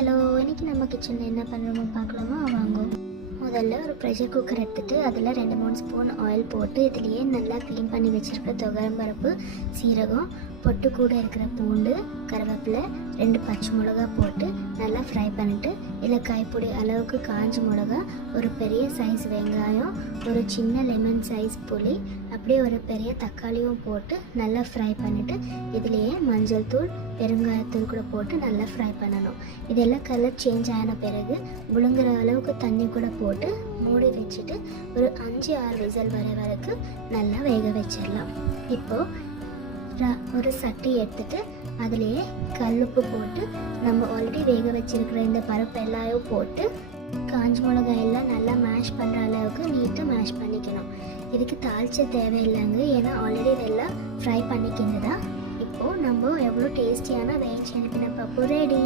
Hello, இன்றைக்கி நம்ம கிச்சனில் என்ன பண்ணுறோமோ பார்க்கலாமா? வாங்க. முதல்ல ஒரு ப்ரெஷர் குக்கர் எடுத்துகிட்டு அதில் 2-3 ஸ்பூன் ஆயில் போட்டு இதுலேயே நல்லா க்ளீன் பண்ணி வச்சுருக்க துவரம்பருப்பு, சீரகம், பொட்டு கூட இருக்கிற பூண்டு, கருவேப்பிலை, 2 பச்சை மிளகா போட்டு நல்லா ஃப்ரை பண்ணிவிட்டு இதில் கைப்பிடி அளவுக்கு காஞ்ச மிளகா, ஒரு பெரிய சைஸ் வெங்காயம், ஒரு சின்ன லெமன் சைஸ் புளி, அப்படியே ஒரு பெரிய தக்காளியும் போட்டு நல்லா ஃப்ரை பண்ணிவிட்டு இதுலேயே மஞ்சள் தூள், பெருங்காயத்தூள் கூட போட்டு நல்லா ஃப்ரை பண்ணணும். இதெல்லாம் கலர் சேஞ்ச் ஆன பிறகு முழுங்குற அளவுக்கு தண்ணி கூட போட்டு மூடி வச்சுட்டு ஒரு 5-6 விசில் வர வரைக்கும் நல்லா வேக வச்சிடலாம். இப்போது ஒரு சட்டி எடுத்துட்டு அதுலேயே கல்லுப்பு போட்டு நம்ம ஆல்ரெடி வேக வச்சிருக்கிற இந்த பருப்பு எல்லாம் போட்டு காஞ்ச மிளகாய் எல்லாம் நல்லா மேஷ் பண்ணுற அளவுக்கு நீட்டாக மேஷ் பண்ணிக்கணும். இதுக்கு தாளிச்ச தேவையில்லைங்க, ஏன்னா ஆல்ரெடி இதெல்லாம் ஃப்ரை பண்ணிக்கிட்டு தான். இப்போது நம்ம எவ்வளோ டேஸ்டியான வேக அனுப்பின பப்பு ரெடி.